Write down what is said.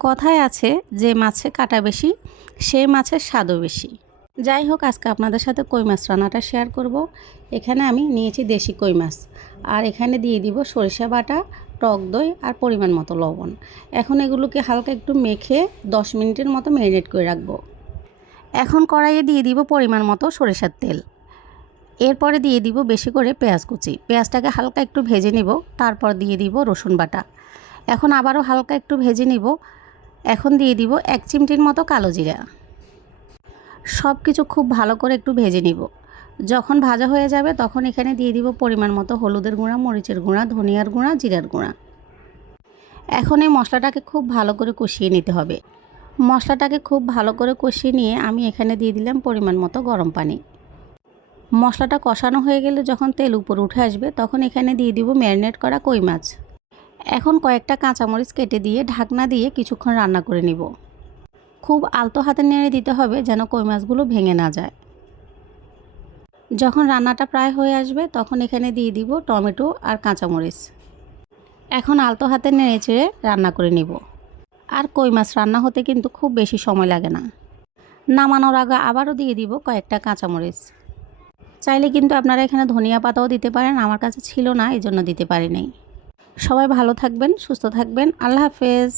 কথায় আছে যে মাছে কাঁটা বেশি সেই মাছের স্বাদও বেশি। যাই হোক, আজকে আপনাদের সাথে কই মাছ রান্নাটা শেয়ার করব। এখানে আমি নিয়েছি দেশি কই মাছ, আর এখানে দিয়ে দিব সরিষা বাটা, টক দই আর পরিমাণ মতো লবণ। এখন এগুলোকে হালকা একটু মেখে 10 মিনিটের মতো ম্যারিনেট করে রাখবো। এখন কড়াইয়ে দিয়ে দিব পরিমাণ মতো সরিষার তেল। এরপরে দিয়ে দিব বেশি করে পেঁয়াজ কুচি। পেঁয়াজটাকে হালকা একটু ভেজে নিব, তারপর দিয়ে দিব রসুন বাটা। এখন আবারও হালকা একটু ভেজে নিব। এখন দিয়ে দিব 1 চিমটির মতো কালো জিরা। সব কিছু খুব ভালো করে একটু ভেজে নিব। যখন ভাজা হয়ে যাবে তখন এখানে দিয়ে দিব পরিমাণ মতো হলুদের গুঁড়া, মরিচের গুঁড়া, ধনিয়ার গুঁড়া, জিরার গুঁড়া। এখন এই মশলাটাকে খুব ভালো করে কষিয়ে নিতে হবে। মশলাটাকে খুব ভালো করে কষিয়ে নিয়ে আমি এখানে দিয়ে দিলাম পরিমাণ মতো গরম পানি। মশলাটা কষানো হয়ে গেলে যখন তেল উপরে উঠে আসবে তখন এখানে দিয়ে দিব ম্যারিনেট করা কই মাছ। এখন কয়েকটা কাঁচামরিচ কেটে দিয়ে ঢাকনা দিয়ে কিছুক্ষণ রান্না করে নিব। খুব আলতো হাতে নেড়ে দিতে হবে যেন কই মাছগুলো ভেঙে না যায়। যখন রান্নাটা প্রায় হয়ে আসবে তখন এখানে দিয়ে দিব টমেটো আর কাঁচামরিচ। এখন আলতো হাতে নেড়ে চেড়ে রান্না করে নিব। আর কই মাছ রান্না হতে কিন্তু খুব বেশি সময় লাগে না। নামানোর আগে আবারও দিয়ে দিব কয়েকটা কাঁচামরিচ। চাইলে কিন্তু আপনারা এখানে ধনিয়া পাতাও দিতে পারেন, আমার কাছে ছিল না, এই জন্য দিতে পারি নাই। সবাই ভালো থাকবেন, সুস্থ থাকবেন। আল্লাহ হাফেজ।